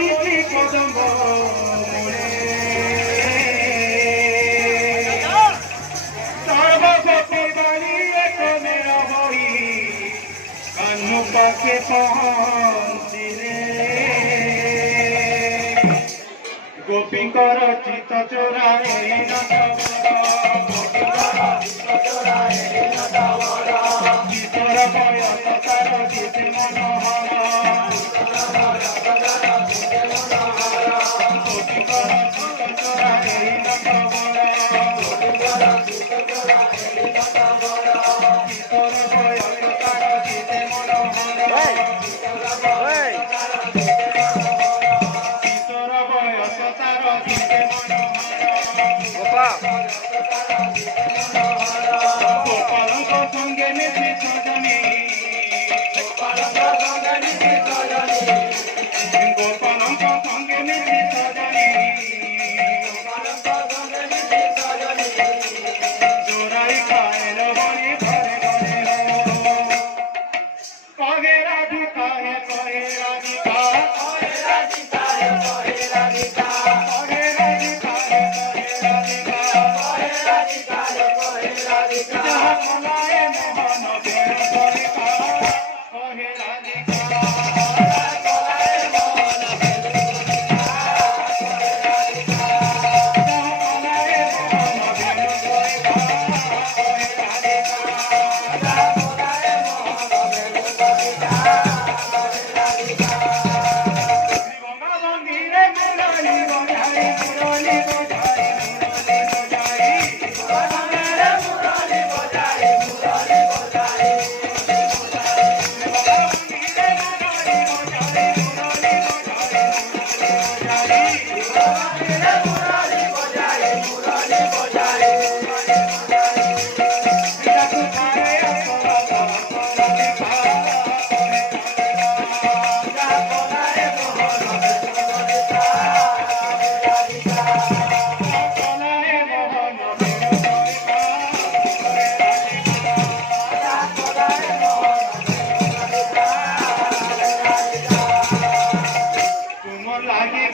বইছি কদম্ব মূলে সর্বপতি বাড়ি একমে রবই কানু পাখে পহঞ্চিলে গোপীঙ্কর চিত চোরায়ে গীতর বয়স তার গীতে মনোহর গোপীঙ্কর চিত চোরায়ে গীতর বয়স তার গীতে মনোহর গোপালଙ୍କ সঙ্গে মিশি সজনী গোপালଙ୍କ সঙ্গে মিশি সজনী জোড়াই খায় বনি ঘরে ঘরে কহে রাধিকা হে কহে রাধিকা কহে রাধিকা হে কহে রাধিকা কহে রাধিকা হে কহে রাধিকা কহে রাধিকা হে কহে রাধিকা কলায়ে মোহন বের করিকা কহে রাধিকা কলায়ে মোহন বের করিকা কহে রাধিকা কলায়ে মোহন বের করিকা কহে রাধিকা কলায়ে মোহন বের করিকা কহে রাধিকা শ্রীগঙ্গা মন্দিরে মুরলী বজাই মুরলী বজাই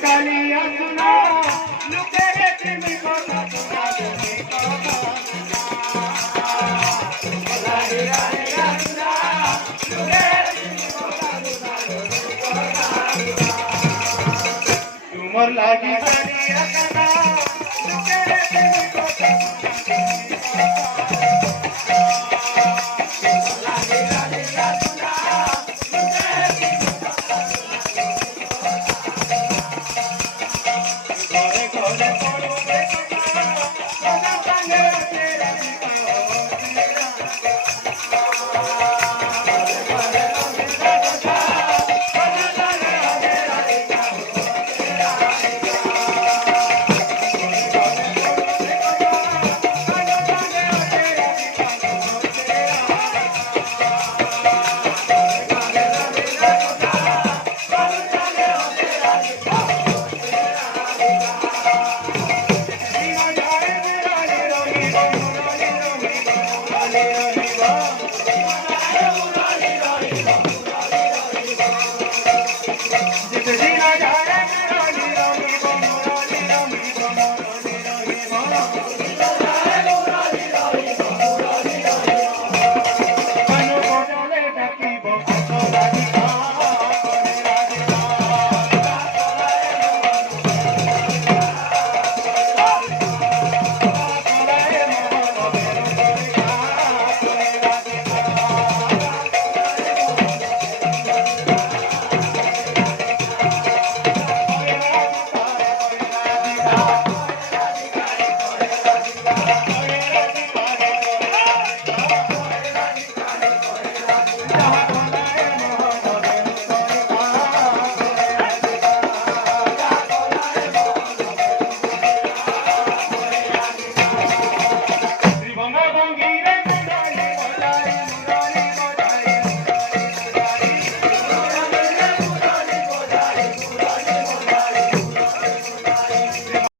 কালিয়া সুনা লুকে গেছে মি কথা সুনা তুমি কথা লাহি লাহি সুনা লুকে গেছে মি কথা সুনা তুমি কথা তুমর লাগি কালিয়া